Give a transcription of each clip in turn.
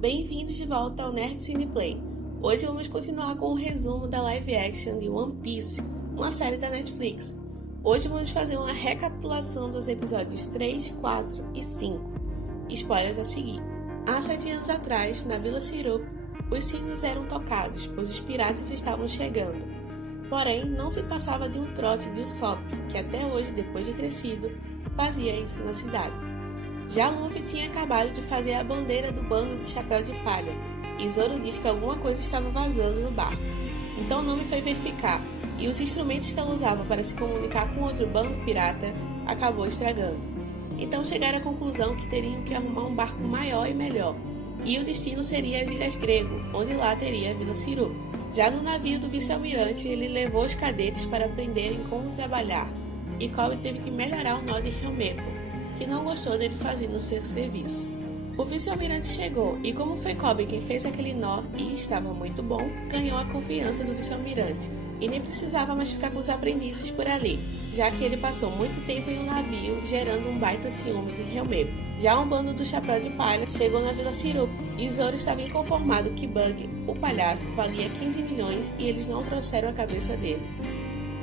bem-vindos de volta ao Nerd Cineplay. Hoje vamos continuar com o resumo da live action de One Piece, uma série da Netflix. Hoje vamos fazer uma recapitulação dos episódios 3, 4 e 5. Spoilers a seguir. Há 7 anos atrás, na Vila Syrup, os sinos eram tocados, pois os piratas estavam chegando. Porém, não se passava de um trote de Usopp, que até hoje, depois de crescido, fazia isso na cidade. Já Luffy tinha acabado de fazer a bandeira do bando de Chapéu de Palha, e Zoro disse que alguma coisa estava vazando no barco. Então Nami foi verificar, e os instrumentos que ela usava para se comunicar com outro bando pirata acabou estragando. Então chegaram à conclusão que teriam que arrumar um barco maior e melhor, e o destino seria as Ilhas Grego, onde lá teria a Vila Syrup. Já no navio do vice-almirante, ele levou os cadetes para aprenderem como trabalhar, e Kobe teve que melhorar o nó de Helmeppo, que não gostou dele fazendo seu serviço. O vice-almirante chegou e, como foi Kobe quem fez aquele nó e estava muito bom, ganhou a confiança do vice-almirante e nem precisava mais ficar com os aprendizes por ali, já que ele passou muito tempo em um navio gerando um baita ciúmes em Helmeppo. Já um bando do Chapéu de Palha chegou na Vila Syrup e Zoro estava inconformado que Bug, o palhaço, valia 15 milhões e eles não trouxeram a cabeça dele.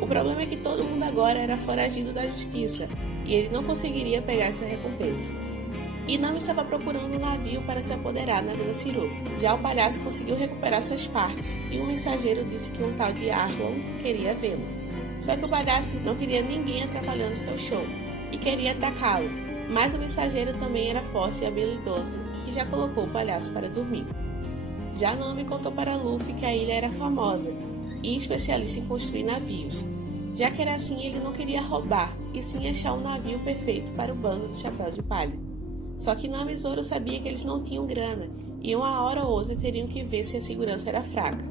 O problema é que todo mundo agora era foragido da justiça e ele não conseguiria pegar essa recompensa. E Nami estava procurando um navio para se apoderar na Vila Syrup. Já o palhaço conseguiu recuperar suas partes e um mensageiro disse que um tal de Arlong queria vê-lo. Só que o palhaço não queria ninguém atrapalhando seu show e queria atacá-lo, mas o mensageiro também era forte e habilidoso e já colocou o palhaço para dormir. Já Nami contou para Luffy que a ilha era famosa e especialista em construir navios. Já que era assim, ele não queria roubar, e sim achar um navio perfeito para o bando de Chapéu de Palha. Só que Nami e Zoro sabia que eles não tinham grana, e uma hora ou outra teriam que ver se a segurança era fraca.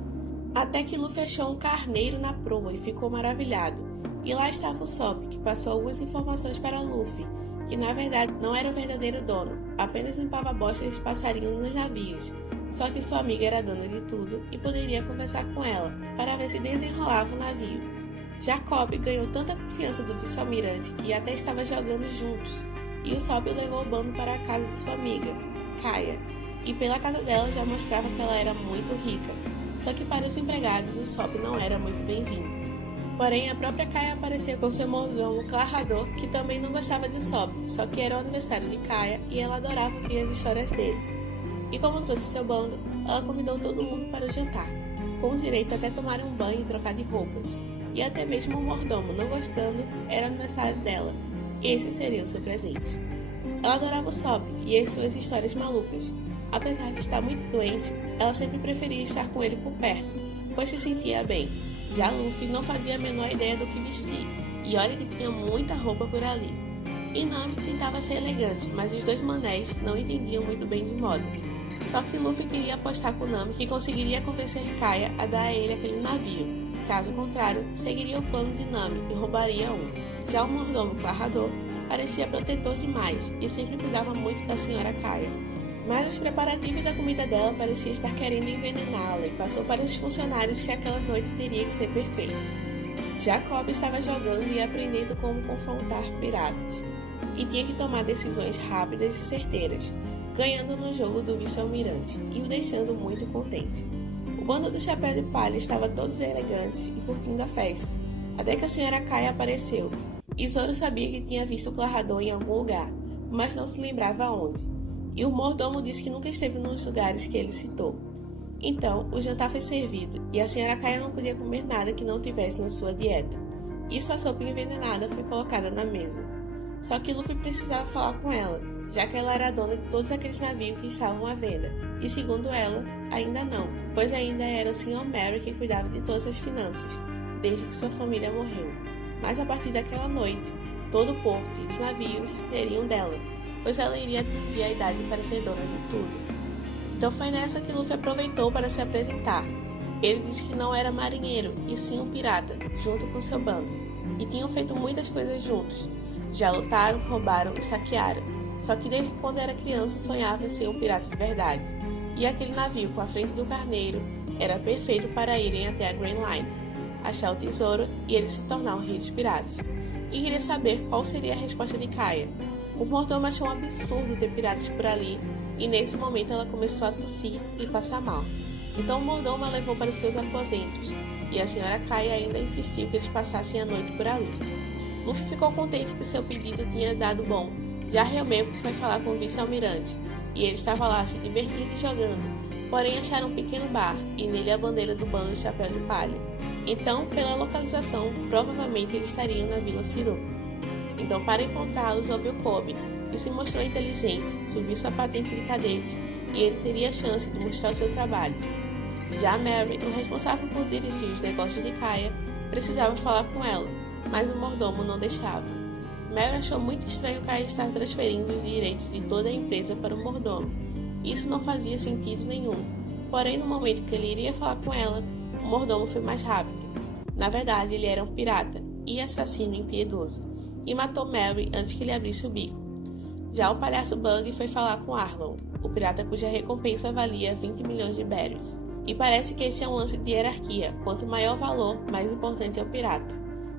Até que Luffy achou um carneiro na proa e ficou maravilhado. E lá estava o Usopp, que passou algumas informações para Luffy, que na verdade não era o verdadeiro dono, apenas limpava bostas de passarinho nos navios. Só que sua amiga era dona de tudo e poderia conversar com ela, para ver se desenrolava o navio. Jacob ganhou tanta confiança do vice-almirante que até estava jogando juntos, e o Usopp levou o bando para a casa de sua amiga, Kaia, e pela casa dela já mostrava que ela era muito rica, só que para os empregados o Usopp não era muito bem-vindo. Porém, a própria Kaia apareceu com seu mordomo Clarrador, que também não gostava de Usopp, só que era o aniversário de Kaia e ela adorava ouvir as histórias dele. E como trouxe seu bando, ela convidou todo mundo para o jantar, com direito até tomar um banho e trocar de roupas. E até mesmo o mordomo, não gostando, era aniversário dela, e esse seria o seu presente. Ela adorava o Usopp e as suas histórias malucas. Apesar de estar muito doente, ela sempre preferia estar com ele por perto, pois se sentia bem. Já Luffy não fazia a menor ideia do que vestir, e olha que tinha muita roupa por ali. E Nami tentava ser elegante, mas os dois manés não entendiam muito bem de moda. Só que Luffy queria apostar com Nami que conseguiria convencer Kaia a dar a ele aquele navio. Caso contrário, seguiria o plano de Nami e roubaria um. Já o mordomo Clarrador parecia protetor demais e sempre cuidava muito da senhora Kaia. Mas os preparativos da comida dela pareciam estar querendo envenená-la e passou para os funcionários que aquela noite teria que ser perfeita. Jacob estava jogando e aprendendo como confrontar piratas, e tinha que tomar decisões rápidas e certeiras, ganhando no jogo do vice-almirante e o deixando muito contente. O bando do Chapéu de Palha estava todos elegantes e curtindo a festa, até que a senhora Kaia apareceu, e Zoro sabia que tinha visto o Clarrador em algum lugar, mas não se lembrava onde. E o mordomo disse que nunca esteve nos lugares que ele citou. Então, o jantar foi servido, e a senhora Kaia não podia comer nada que não tivesse na sua dieta. E sua sopa envenenada foi colocada na mesa. Só que Luffy precisava falar com ela, já que ela era a dona de todos aqueles navios que estavam à venda. E segundo ela, ainda não, pois ainda era o Sr. Mary quem cuidava de todas as finanças, desde que sua família morreu. Mas a partir daquela noite, todo o porto e os navios seriam dela, pois ela iria atingir a idade para ser dona de tudo. Então foi nessa que Luffy aproveitou para se apresentar. Ele disse que não era marinheiro, e sim um pirata, junto com seu bando, e tinham feito muitas coisas juntos. Já lutaram, roubaram e saquearam, só que desde quando era criança sonhava em ser um pirata de verdade. E aquele navio com a frente do carneiro era perfeito para irem até a Grand Line, achar o tesouro e ele se tornar um rei dos piratas. E queria saber qual seria a resposta de Kaia. O mordomo achou um absurdo ter piratas por ali, e nesse momento ela começou a tossir e passar mal. Então o mordomo a levou para os seus aposentos, e a senhora Kaia ainda insistiu que eles passassem a noite por ali. Luffy ficou contente que seu pedido tinha dado bom, já Ryomemo foi falar com o vice-almirante, e ele estava lá se divertindo e jogando, porém acharam um pequeno bar, e nele a bandeira do bando Chapéu de Palha. Então, pela localização, provavelmente eles estariam na Vila Siroco. Então, para encontrá-los, ouviu Kobe, que se mostrou inteligente, subiu sua patente de cadete, e ele teria a chance de mostrar o seu trabalho. Já Mary, o responsável por dirigir os negócios de Kaia, precisava falar com ela, mas o mordomo não deixava. Mary achou muito estranho Kaia estar transferindo os direitos de toda a empresa para o mordomo. Isso não fazia sentido nenhum. Porém, no momento que ele iria falar com ela, o mordomo foi mais rápido. Na verdade, ele era um pirata e assassino impiedoso, e matou Mary antes que ele abrisse o bico. Já o palhaço Bug foi falar com Arlong, o pirata cuja recompensa valia 20 milhões de berries. E parece que esse é um lance de hierarquia, quanto maior o valor, mais importante é o pirata.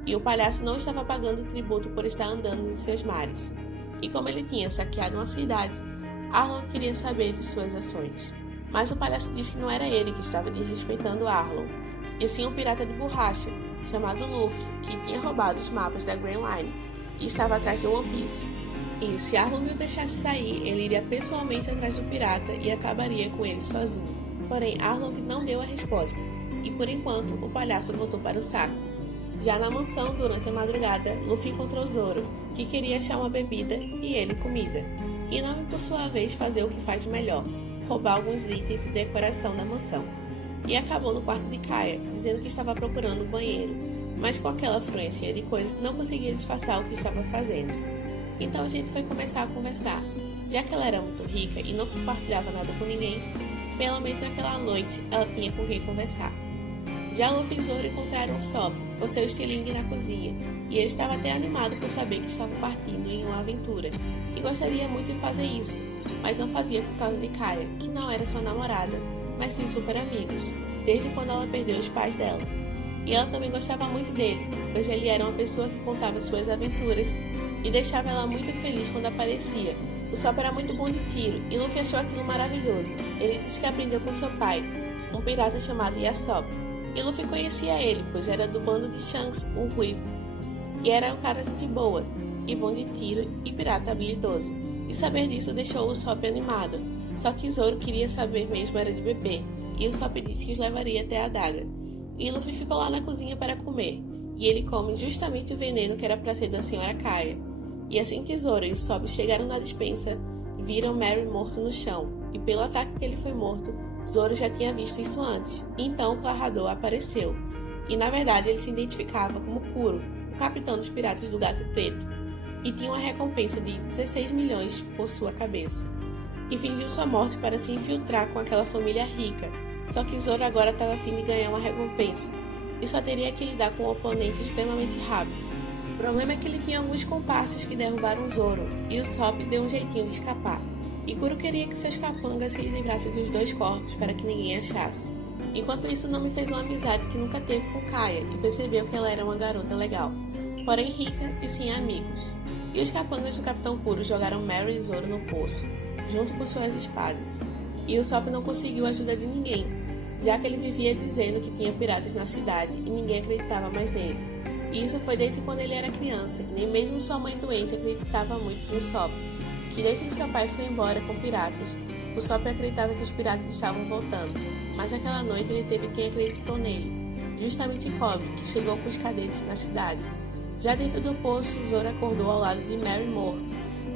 E o palhaço não estava pagando tributo por estar andando em seus mares. E como ele tinha saqueado uma cidade, Arlong queria saber de suas ações. Mas o palhaço disse que não era ele que estava desrespeitando Arlong, e sim um pirata de borracha, chamado Luffy, que tinha roubado os mapas da Grand Line, e estava atrás de One Piece. E se Arlong o deixasse sair, ele iria pessoalmente atrás do pirata e acabaria com ele sozinho. Porém, Arlong não deu a resposta, e por enquanto o palhaço voltou para o saco. Já na mansão, durante a madrugada, Luffy encontrou Zoro, que queria achar uma bebida e ele comida. E Nami, por sua vez, fazer o que faz de melhor, roubar alguns itens de decoração da mansão. E acabou no quarto de Kaia, dizendo que estava procurando um banheiro, mas com aquela afluência de coisas não conseguia disfarçar o que estava fazendo. Então a gente foi começar a conversar. Já que ela era muito rica e não compartilhava nada com ninguém, pelo menos naquela noite ela tinha com quem conversar. Já Luffy e Zoro encontraram o Sop, com seu estilingue na cozinha, e ele estava até animado por saber que estava partindo em uma aventura, e gostaria muito de fazer isso, mas não fazia por causa de Kaia, que não era sua namorada, mas sim super amigos, desde quando ela perdeu os pais dela. E ela também gostava muito dele, pois ele era uma pessoa que contava suas aventuras e deixava ela muito feliz quando aparecia. O Sop era muito bom de tiro, e Luffy achou aquilo maravilhoso. Ele disse que aprendeu com seu pai, um pirata chamado Yasop. E Luffy conhecia ele, pois era do bando de Shanks, o Ruivo. E era um cara gente boa, e bom de tiro e pirata habilidoso. E saber disso deixou o Sop animado. Só que Zoro queria saber mesmo era de beber, e o Sop disse que os levaria até a adaga. E Luffy ficou lá na cozinha para comer, e ele come justamente o veneno que era para ser da senhora Kaia. E assim que Zoro e o Sop chegaram na despensa, viram Mary morto no chão, e pelo ataque que ele foi morto, Zoro já tinha visto isso antes. Então o Clarador apareceu, e na verdade ele se identificava como Kuro, o capitão dos piratas do Gato Preto, e tinha uma recompensa de 16 milhões por sua cabeça. E fingiu sua morte para se infiltrar com aquela família rica, só que Zoro agora estava a fim de ganhar uma recompensa, e só teria que lidar com um oponente extremamente rápido. O problema é que ele tinha alguns comparsas que derrubaram Zoro, e o Sop deu um jeitinho de escapar. E Kuro queria que seus capangas se livrassem dos dois corpos para que ninguém achasse. Enquanto isso, Nami fez uma amizade que nunca teve com Kaia e percebeu que ela era uma garota legal, porém rica e sem amigos. E os capangas do Capitão Kuro jogaram Mary e Zoro no poço, junto com suas espadas. E o Sop não conseguiu a ajuda de ninguém, já que ele vivia dizendo que tinha piratas na cidade e ninguém acreditava mais nele. E isso foi desde quando ele era criança, que nem mesmo sua mãe doente acreditava muito no Sop. Que desde que seu pai foi embora com piratas, o Sop acreditava que os piratas estavam voltando, mas naquela noite ele teve quem acreditou nele, justamente Kobe, que chegou com os cadetes na cidade. Já dentro do poço, Zoro acordou ao lado de Mary morto,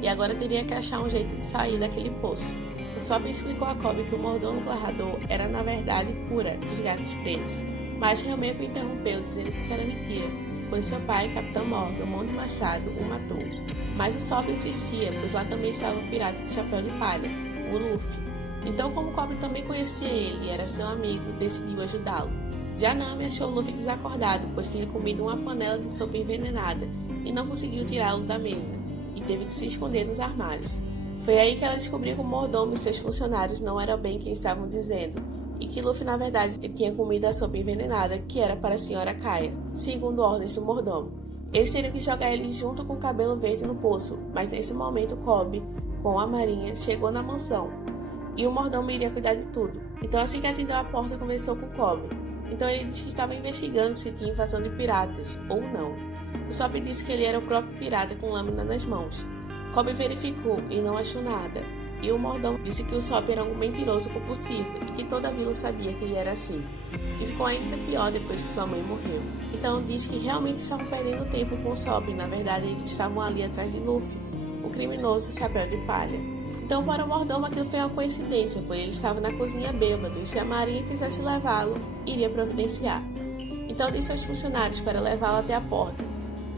e agora teria que achar um jeito de sair daquele poço. O Sop explicou a Kobe que o mordomo Clarador era na verdade Kura dos Gatos Pretos, mas Ryomemo interrompeu dizendo que isso era mentira, pois seu pai, Capitão Morgan, mão de machado, o matou. Mas o Sop insistia, pois lá também estava o pirata de chapéu de palha, o Luffy. Então, como Kobe também conhecia ele e era seu amigo, decidiu ajudá-lo. Já Nami achou o Luffy desacordado, pois tinha comido uma panela de sopa envenenada e não conseguiu tirá-lo da mesa, e teve que se esconder nos armários. Foi aí que ela descobriu que o mordomo e seus funcionários não eram bem quem estavam dizendo, e que Luffy na verdade tinha comido a sopa envenenada que era para a senhora Kaia, segundo ordens do mordomo. Eles teriam que jogar ele junto com o cabelo verde no poço, mas nesse momento Kobe, com a marinha, chegou na mansão, e o mordomo iria cuidar de tudo. Então assim que atendeu a porta, conversou com Cobb. Então ele disse que estava investigando se tinha invasão de piratas ou não. O Sop disse que ele era o próprio pirata com lâmina nas mãos. Cobb verificou e não achou nada. E o mordomo disse que o Sop era um mentiroso compulsivo e que toda a vila sabia que ele era assim. E ficou ainda pior depois que sua mãe morreu. Então disse que realmente estavam perdendo tempo com o Sop. Na verdade, eles estavam ali atrás de Luffy, o criminoso chapéu de palha. Então para o mordomo aquilo foi uma coincidência, pois ele estava na cozinha bêbado e se a marinha quisesse levá-lo, iria providenciar. Então disse aos funcionários para levá-lo até a porta,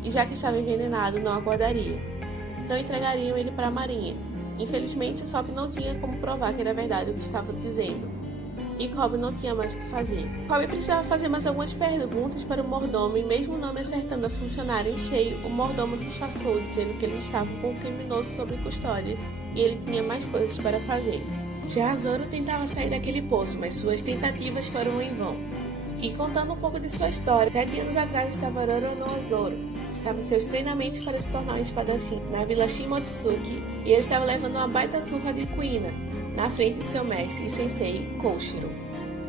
e já que estava envenenado, não acordaria. Então entregariam ele para a marinha. Infelizmente, o Sop não tinha como provar que era verdade o que estava dizendo, e Cobb não tinha mais o que fazer. Cobb precisava fazer mais algumas perguntas para o mordomo, e mesmo não me acertando a funcionária em cheio, o mordomo disfarçou, dizendo que eles estavam com um criminoso sob custódia, e ele tinha mais coisas para fazer. Já Zoro tentava sair daquele poço, mas suas tentativas foram em vão. E contando um pouco de sua história, 7 anos atrás estava Roronoa Zoro. Estava em seus treinamentos para se tornar um espadachim na vila Shimotsuki, e ele estava levando uma baita surra de Kuina, na frente de seu mestre e sensei, Koshiro.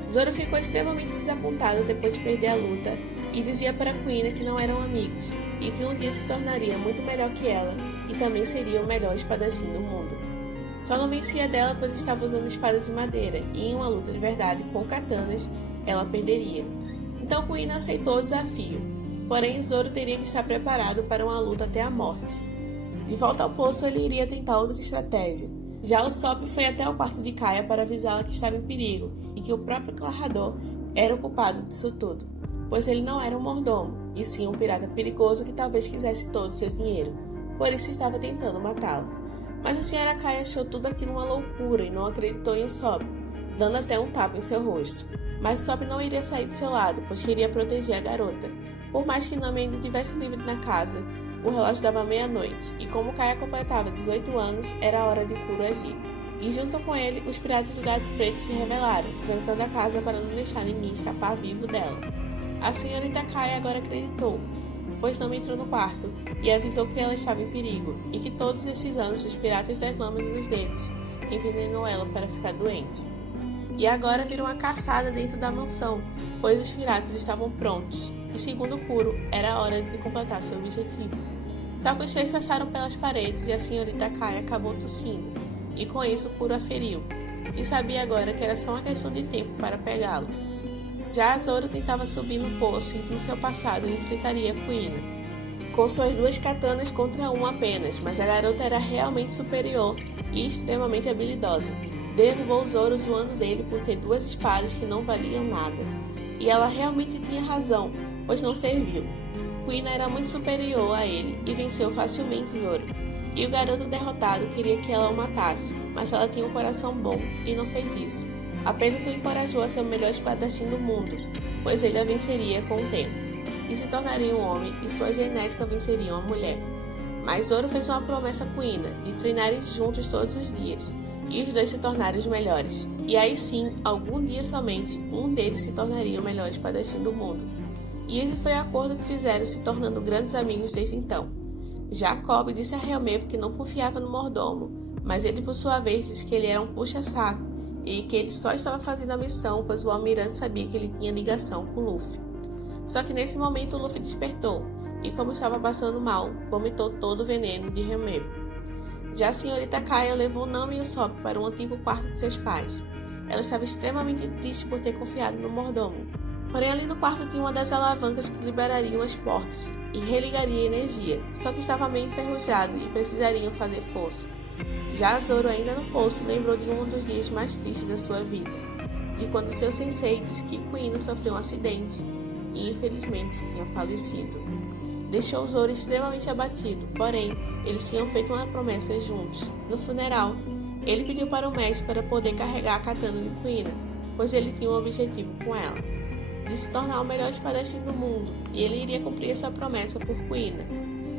Zoro ficou extremamente desapontado depois de perder a luta, e dizia para Kuina que não eram amigos, e que um dia se tornaria muito melhor que ela, e também seria o melhor espadachim do mundo. Só não vencia dela pois estava usando espadas de madeira, e em uma luta de verdade com katanas, ela perderia. Então Kuina aceitou o desafio, porém Zoro teria que estar preparado para uma luta até a morte. De volta ao poço, ele iria tentar outra estratégia. Já o Sop foi até o quarto de Kaia para avisá-la que estava em perigo, e que o próprio Clarrador era o culpado disso tudo, pois ele não era um mordomo, e sim um pirata perigoso que talvez quisesse todo o seu dinheiro, por isso estava tentando matá-la. Mas a senhora Kaia achou tudo aquilo uma loucura e não acreditou em Sop, dando até um tapa em seu rosto. Mas Sop não iria sair de seu lado, pois queria proteger a garota. Por mais que Nami ainda estivesse livre na casa, o relógio dava meia-noite, e como Kaia completava 18 anos, era a hora de Kuro agir. E junto com ele, os piratas do Gato Preto se rebelaram, trancando a casa para não deixar ninguém escapar vivo dela. A senhorita Kaia agora acreditou, pois Nami entrou no quarto e avisou que ela estava em perigo, e que todos esses anos os piratas das lâminas nos dedos envenenou ela para ficar doente. E agora virou uma caçada dentro da mansão, pois os piratas estavam prontos, e segundo Kuro, era a hora de completar seu objetivo. Só que os três passaram pelas paredes e a senhorita Kaia acabou tossindo, e com isso Kuro a feriu, e sabia agora que era só uma questão de tempo para pegá-lo. Já Zoro tentava subir no poço e no seu passado ele enfrentaria Kuina, com suas 2 katanas contra uma apenas, mas a garota era realmente superior e extremamente habilidosa. Derrubou Zoro zoando dele por ter 2 espadas que não valiam nada, e ela realmente tinha razão, pois não serviu. Kuina era muito superior a ele e venceu facilmente Zoro, e o garoto derrotado queria que ela o matasse, mas ela tinha um coração bom e não fez isso. Apenas o encorajou a ser o melhor espadachim do mundo, pois ele a venceria com o tempo, e se tornaria um homem e sua genética venceria uma mulher. Mas Zoro fez uma promessa a Kuina, de treinarem juntos todos os dias, e os dois se tornarem os melhores. E aí sim, algum dia somente, um deles se tornaria o melhor espadachim do mundo. E esse foi o acordo que fizeram, se tornando grandes amigos desde então. Já Cobb disse a Helmepo que não confiava no mordomo, mas ele por sua vez disse que ele era um puxa-saco, e que ele só estava fazendo a missão, pois o almirante sabia que ele tinha ligação com Luffy. Só que nesse momento Luffy despertou, e como estava passando mal, vomitou todo o veneno de Helmepo. Já a senhorita Kaia levou Nami e o Sop para o antigo quarto de seus pais. Ela estava extremamente triste por ter confiado no mordomo. Porém, ali no quarto tinha uma das alavancas que liberariam as portas e religaria a energia, só que estava meio enferrujado e precisariam fazer força. Já Zoro, ainda no poço, lembrou de um dos dias mais tristes da sua vida, de quando seu sensei disse que Kuina sofreu um acidente e infelizmente tinha falecido. Deixou Zoro extremamente abatido, porém, eles tinham feito uma promessa juntos. No funeral, ele pediu para o mestre para poder carregar a katana de Kuina, pois ele tinha um objetivo com ela, de se tornar o melhor espadachim do mundo, e ele iria cumprir essa promessa por Kuina.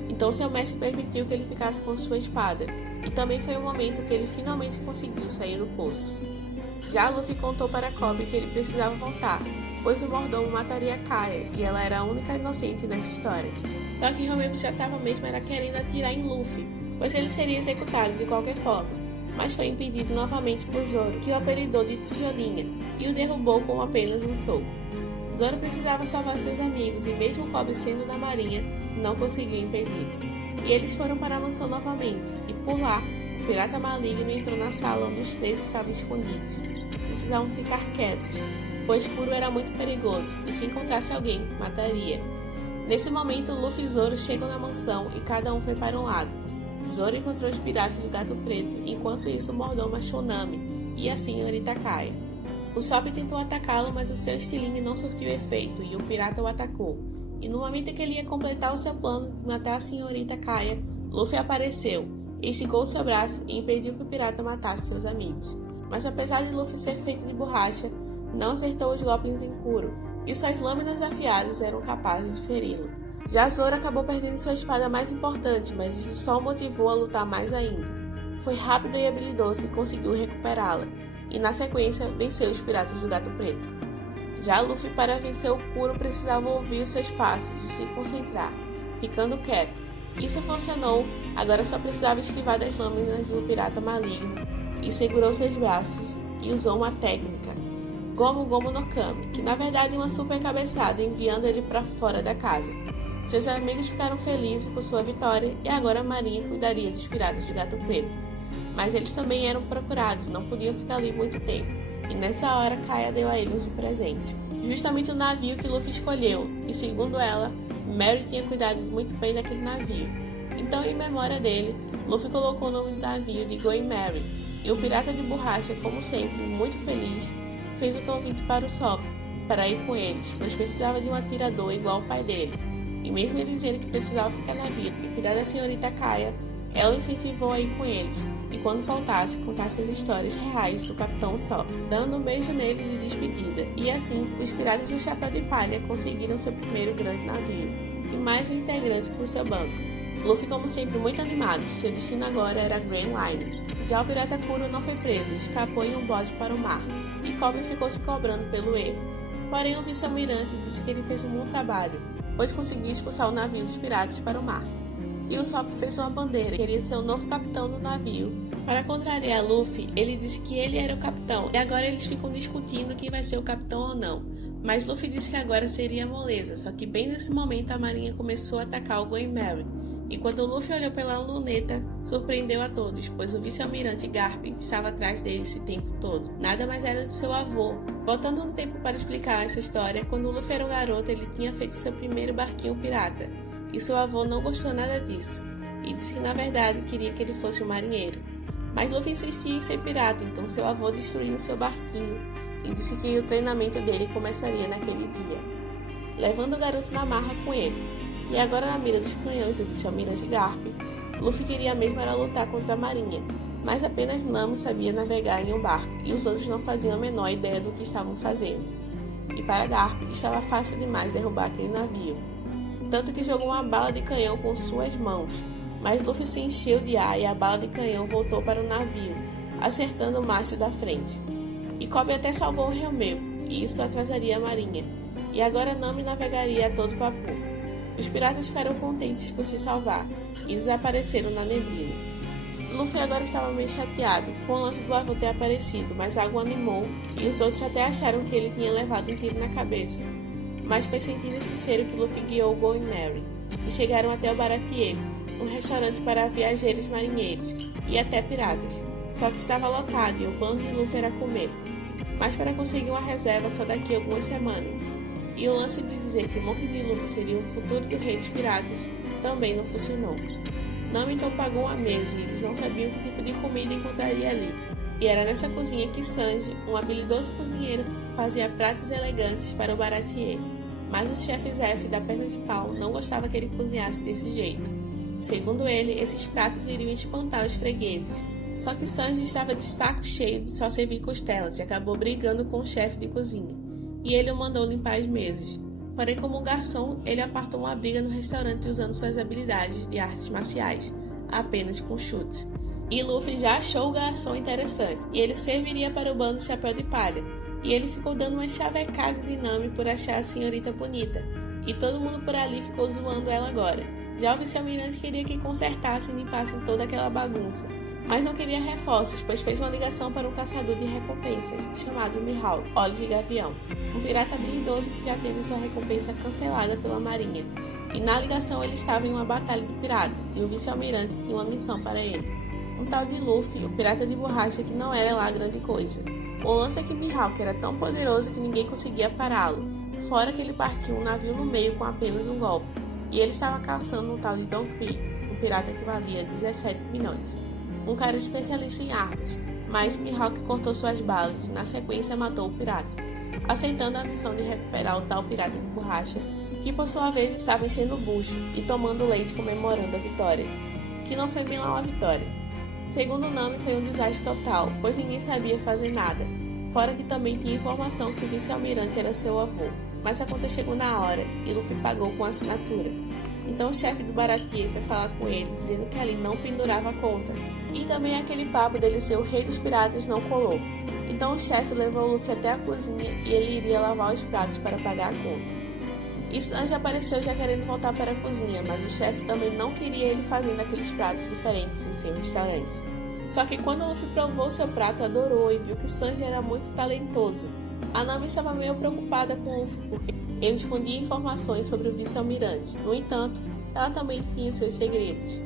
Então seu mestre permitiu que ele ficasse com sua espada, e também foi o momento que ele finalmente conseguiu sair do poço. Já Luffy contou para Cobb que ele precisava voltar, pois o mordomo mataria Kaia, e ela era a única inocente nessa história. Só que Helmepo já estava mesmo querendo atirar em Luffy, pois ele seria executado de qualquer forma. mas foi impedido novamente por Zoro, que o apelidou de Tijolinha e o derrubou com apenas um soco. Zoro precisava salvar seus amigos e mesmo Kobe sendo da marinha, não conseguiu impedir. E eles foram para a mansão novamente, e por lá, o pirata maligno entrou na sala onde os três estavam escondidos. Precisavam ficar quietos, pois Kuro era muito perigoso e se encontrasse alguém, mataria. Nesse momento, Luffy e Zoro chegam na mansão e cada um foi para um lado. Zoro encontrou os piratas do Gato Preto, enquanto isso Mordoma achou Nami e a senhorita Kaia. O Sop tentou atacá-lo, mas o seu estilingue não surtiu efeito e o pirata o atacou. E no momento em que ele ia completar o seu plano de matar a senhorita Kaia, Luffy apareceu, esticou seu braço e impediu que o pirata matasse seus amigos. Mas apesar de Luffy ser feito de borracha, não acertou os golpes em Kuro, e suas lâminas afiadas eram capazes de feri-lo. Já Zoro acabou perdendo sua espada mais importante, mas isso só o motivou a lutar mais ainda. Foi rápido e habilidoso e conseguiu recuperá-la, e na sequência venceu os piratas do Gato Preto. Já Luffy, para vencer o Kuro, precisava ouvir os seus passos e se concentrar, ficando quieto. Isso funcionou, agora só precisava esquivar das lâminas do pirata maligno, e segurou seus braços e usou uma técnica, Gomu Gomu no Kami, que na verdade é uma super cabeçada, enviando ele para fora da casa. Seus amigos ficaram felizes por sua vitória e agora a marinha cuidaria dos piratas do Gato Preto. Mas eles também eram procurados e não podiam ficar ali muito tempo. E nessa hora Kaia deu a eles um presente. Justamente o navio que Luffy escolheu, e segundo ela, Mary tinha cuidado muito bem daquele navio. Então, em memória dele, Luffy colocou o nome do navio de Going Merry. E o pirata de borracha, como sempre, muito feliz, fez o convite para o Sop, para ir com eles, pois precisava de um atirador igual ao pai dele. E mesmo ele dizendo que precisava ficar na vila e cuidar da senhorita Kaia, ela o incentivou a ir com eles, e quando faltasse, contasse as histórias reais do Capitão Sop, dando um beijo nele de despedida. E assim, os piratas do Chapéu de Palha conseguiram seu primeiro grande navio, e mais um integrante por seu banco. Luffy, como sempre, muito animado, seu destino agora era Grand Line. Já o pirata Kuro não foi preso, escapou em um bote para o mar, e Kobe ficou se cobrando pelo erro. Porém, o vice-almirante disse que ele fez um bom trabalho, pois conseguiu expulsar o navio dos piratas para o mar. E o Sop fez uma bandeira e queria ser o novo capitão do navio. Para contrariar Luffy, ele disse que ele era o capitão, e agora eles ficam discutindo quem vai ser o capitão ou não. Mas Luffy disse que agora seria a moleza, só que bem nesse momento a marinha começou a atacar o Going Merry. E quando Luffy olhou pela luneta, surpreendeu a todos, pois o vice-almirante Garp estava atrás dele esse tempo todo. Nada mais era de seu avô. Voltando no tempo para explicar essa história, quando Luffy era um garoto, ele tinha feito seu primeiro barquinho pirata. E seu avô não gostou nada disso, e disse que na verdade queria que ele fosse um marinheiro. Mas Luffy insistia em ser pirata, então seu avô destruiu seu barquinho e disse que o treinamento dele começaria naquele dia, levando o garoto na marra com ele. E agora na mira dos canhões do vice-almirante Garp, Luffy queria mesmo era lutar contra a marinha, mas apenas Nami sabia navegar em um barco, e os outros não faziam a menor ideia do que estavam fazendo. E para Garp estava fácil demais derrubar aquele navio, tanto que jogou uma bala de canhão com suas mãos, mas Luffy se encheu de ar e a bala de canhão voltou para o navio, acertando o mastro da frente. E Kobe até salvou o Helmeu, e isso atrasaria a marinha, e agora Nami navegaria a todo vapor. Os piratas ficaram contentes por se salvar, e desapareceram na neblina. Luffy agora estava meio chateado com o lance do avô ter aparecido, mas algo animou, e os outros até acharam que ele tinha levado um tiro na cabeça. Mas foi sentindo esse cheiro que Luffy guiou o Going Merry, e chegaram até o Baratie, um restaurante para viajeros marinheiros e até piratas, só que estava lotado e o plano de Luffy era comer, mas para conseguir uma reserva só daqui a algumas semanas. E o lance de dizer que o Monkey D. Luffy seria o futuro do rei dos piratas também não funcionou. Nami então pagou uma mesa e eles não sabiam que tipo de comida encontraria ali. E era nessa cozinha que Sanji, um habilidoso cozinheiro, fazia pratos elegantes para o Baratie. Mas o chefe Zeff da Perna de Pau não gostava que ele cozinhasse desse jeito. Segundo ele, esses pratos iriam espantar os fregueses. Só que Sanji estava de saco cheio de só servir costelas e acabou brigando com o chefe de cozinha. E ele o mandou limpar as mesas. Porém, como um garçom, ele apartou uma briga no restaurante usando suas habilidades de artes marciais, apenas com chutes. E Luffy já achou o garçom interessante, e ele serviria para o bando Chapéu de Palha. E ele ficou dando umas chavecadas em Nami por achar a senhorita bonita, e todo mundo por ali ficou zoando ela agora. Já o vice-almirante queria que consertassem e limpassem toda aquela bagunça, mas não queria reforços, pois fez uma ligação para um caçador de recompensas, chamado Mihawk, Olhos de Gavião, um pirata habilidoso que já teve sua recompensa cancelada pela marinha. E na ligação ele estava em uma batalha de piratas, e o vice-almirante tinha uma missão para ele. Um tal de Luffy, o pirata de borracha que não era lá grande coisa. O lance é que Mihawk era tão poderoso que ninguém conseguia pará-lo, fora que ele partiu um navio no meio com apenas um golpe, e ele estava caçando um tal de Don Krieg, um pirata que valia 17 milhões. Um cara especialista em armas, mas Mihawk cortou suas balas e na sequência matou o pirata, aceitando a missão de recuperar o tal pirata de borracha, que por sua vez estava enchendo o bucho e tomando leite comemorando a vitória, que não foi bem lá uma vitória. Segundo Nami, foi um desastre total, pois ninguém sabia fazer nada, fora que também tinha informação que o vice-almirante era seu avô, mas a conta chegou na hora e Luffy pagou com assinatura. Então o chefe do Baratie foi falar com ele, dizendo que ali não pendurava a conta. E também aquele papo dele ser o rei dos piratas não colou. Então o chefe levou o Luffy até a cozinha e ele iria lavar os pratos para pagar a conta. E Sanji apareceu já querendo voltar para a cozinha, mas o chefe também não queria ele fazendo aqueles pratos diferentes em seu restaurante. Só que quando o Luffy provou seu prato, adorou e viu que Sanji era muito talentoso. A Nami estava meio preocupada com o Luffy porque ele escondia informações sobre o vice-almirante. No entanto, ela também tinha seus segredos.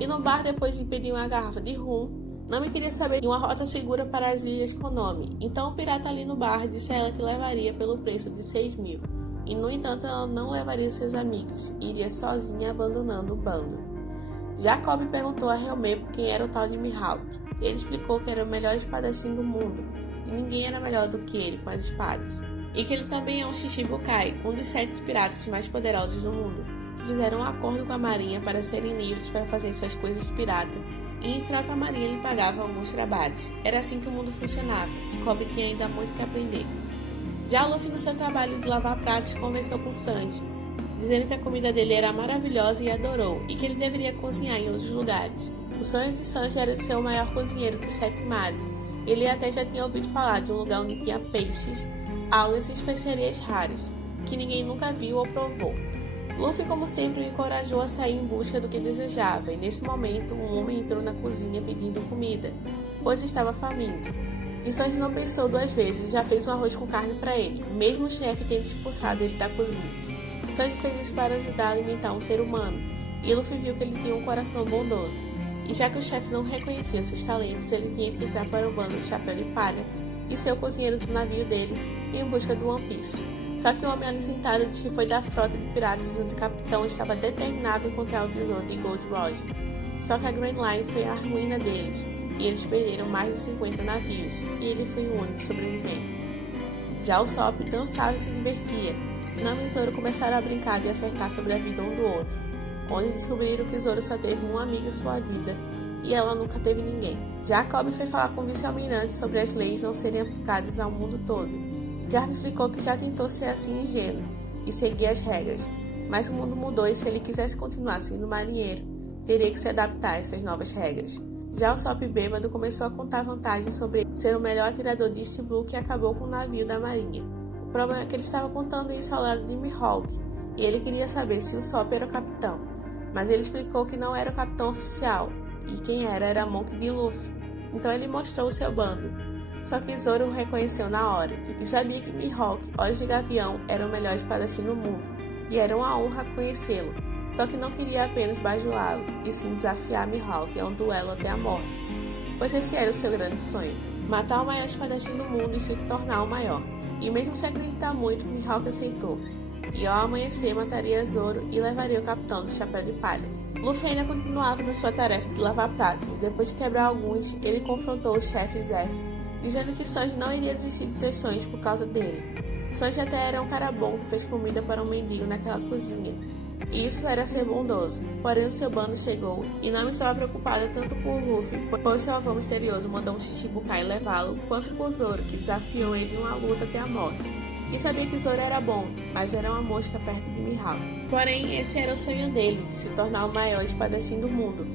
E no bar, depois de pedir uma garrafa de rum, Nami queria saber de uma rota segura para as ilhas Konomi. Então o pirata ali no bar disse a ela que levaria pelo preço de 6.000. E no entanto ela não levaria seus amigos, e iria sozinha abandonando o bando. Jacob perguntou a Helme quem era o tal de Mihawk. Ele explicou que era o melhor espadachim do mundo, e ninguém era melhor do que ele com as espadas. E que ele também é um Shichibukai, um dos 7 piratas mais poderosos do mundo, que fizeram um acordo com a marinha para serem livres para fazer suas coisas pirata, e em troca a marinha lhe pagava alguns trabalhos. Era assim que o mundo funcionava, e Kobe tinha ainda muito que aprender. Já Luffy, no seu trabalho de lavar pratos, conversou com Sanji, dizendo que a comida dele era maravilhosa e adorou, e que ele deveria cozinhar em outros lugares. O sonho de Sanji era ser o maior cozinheiro dos 7 mares. Ele até já tinha ouvido falar de um lugar onde tinha peixes, algas e especiarias raras, que ninguém nunca viu ou provou. Luffy, como sempre, o encorajou a sair em busca do que desejava, e nesse momento um homem entrou na cozinha pedindo comida, pois estava faminto. E Sanji não pensou 2 vezes e já fez um arroz com carne para ele, mesmo o chefe tendo expulsado ele da cozinha. Sanji fez isso para ajudar a alimentar um ser humano, e Luffy viu que ele tinha um coração bondoso. E já que o chefe não reconhecia seus talentos, ele tinha que entrar para o bando de Chapéu de Palha e ser o cozinheiro do navio dele em busca do One Piece. Só que o homem ali sentado disse que foi da frota de piratas onde o capitão estava determinado a encontrar o tesouro de Gold Roger. Só que a Grand Line foi a ruína deles, e eles perderam mais de 50 navios, e ele foi o único sobrevivente. Já o Sop dançava e se divertia. Nami e Zoro começaram a brincar e acertar sobre a vida um do outro, onde descobriram que Zoro só teve um amigo em sua vida, e ela nunca teve ninguém. Jacob foi falar com o vice-almirante sobre as leis não serem aplicadas ao mundo todo, e Garp explicou que já tentou ser assim ingênuo e seguir as regras, mas o mundo mudou e se ele quisesse continuar sendo marinheiro, teria que se adaptar a essas novas regras. Já o Sop bêbado começou a contar vantagens sobre ser o melhor atirador de East Blue que acabou com o navio da marinha. O problema é que ele estava contando isso ao lado de Mihawk, e ele queria saber se o Sop era o capitão, mas ele explicou que não era o capitão oficial, e quem era Monk D. Luffy. Então ele mostrou o seu bando. Só que Zoro o reconheceu na hora, e sabia que Mihawk, Olhos de Gavião, era o melhor espadachim do mundo, e era uma honra conhecê-lo. Só que não queria apenas bajulá-lo, e sim desafiar Mihawk a um duelo até a morte, pois esse era o seu grande sonho, matar o maior espadachim do mundo e se tornar o maior. E mesmo sem acreditar muito, Mihawk aceitou, e ao amanhecer mataria Zoro e levaria o capitão do Chapéu de Palha. Luffy ainda continuava na sua tarefa de lavar pratos, e depois de quebrar alguns, ele confrontou o chefe Zeff, dizendo que Sanji não iria desistir de seus sonhos por causa dele. Sanji até era um cara bom que fez comida para um mendigo naquela cozinha, e isso era ser bondoso. Porém o seu bando chegou, e Nami estava preocupada tanto por Luffy, pois seu avô misterioso mandou um Shichibukai levá-lo, quanto por Zoro, que desafiou ele em uma luta até a morte. E sabia que Zoro era bom, mas era uma mosca perto de Mihawk. Porém, esse era o sonho dele, de se tornar o maior espadachim do mundo,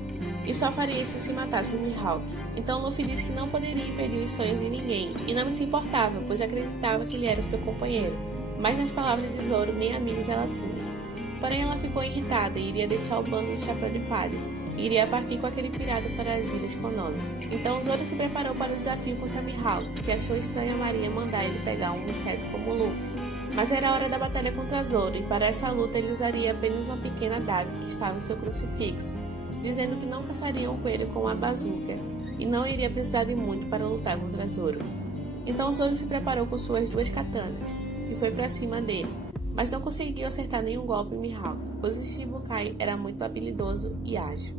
e só faria isso se matasse o Mihawk. Então Luffy disse que não poderia impedir os sonhos de ninguém, e Nami se importava, pois acreditava que ele era seu companheiro. Mas nas palavras de Zoro, nem amigos ela tinha. Porém, ela ficou irritada e iria deixar o bando do Chapéu de Palha, e iria partir com aquele pirata para as Ilhas Konomi. Então Zoro se preparou para o desafio contra Mihawk, que achou estranha Maria mandar ele pegar um inseto como Luffy. Mas era a hora da batalha contra Zoro, e para essa luta ele usaria apenas uma pequena adaga que estava em seu crucifixo, dizendo que não caçaria um coelho com uma bazuca, e não iria precisar de muito para lutar contra Zoro. Então Zoro se preparou com suas 2 katanas, e foi para cima dele, mas não conseguiu acertar nenhum golpe em Mihawk, pois o Shichibukai era muito habilidoso e ágil.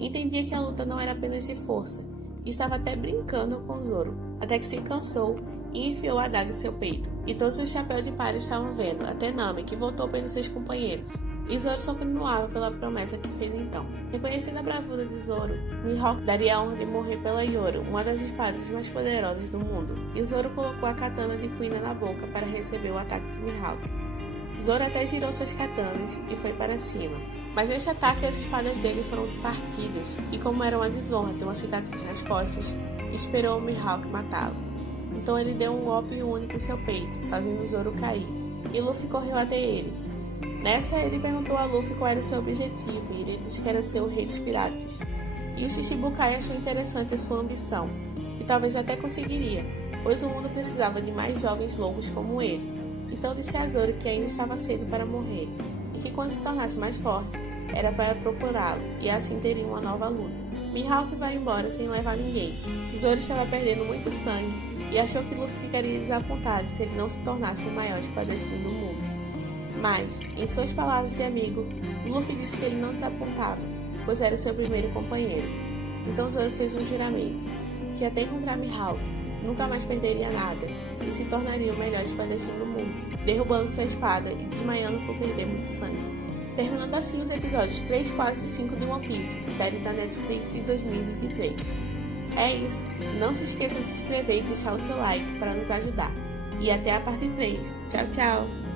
Entendia que a luta não era apenas de força, e estava até brincando com Zoro, até que se cansou e enfiou a adaga em seu peito. E todos os chapéus de palha estavam vendo, até Nami, que voltou pelos seus companheiros. E Zoro só continuava pela promessa que fez então. Reconhecendo a bravura de Zoro, Mihawk daria a honra de morrer pela Yoro, uma das espadas mais poderosas do mundo. E Zoro colocou a katana de Kuina na boca para receber o ataque de Mihawk. Zoro até girou suas katanas e foi para cima. Mas nesse ataque as espadas dele foram partidas, e como era uma desonra ter uma cicatriz nas costas, esperou o Mihawk matá-lo. Então ele deu um golpe único em seu peito, fazendo Zoro cair, e Luffy correu até ele. Nessa, ele perguntou a Luffy qual era o seu objetivo, e ele disse que era ser o rei dos piratas. E o Shichibukai achou interessante a sua ambição, que talvez até conseguiria, pois o mundo precisava de mais jovens lobos como ele. Então disse a Zoro que ainda estava cedo para morrer, e que quando se tornasse mais forte, era para procurá-lo, e assim teria uma nova luta. Mihawk vai embora sem levar ninguém. Zoro estava perdendo muito sangue, e achou que Luffy ficaria desapontado se ele não se tornasse o maior espadachim do mundo. Mas, em suas palavras de amigo, Luffy disse que ele não desapontava, pois era seu primeiro companheiro. Então Zoro fez um juramento, que até encontrar Mihawk, nunca mais perderia nada, e se tornaria o melhor espadachim do mundo, derrubando sua espada e desmaiando por perder muito sangue. Terminando assim os episódios 3, 4 e 5 de One Piece, série da Netflix de 2023. É isso, não se esqueça de se inscrever e deixar o seu like para nos ajudar. E até a parte 3. Tchau, tchau!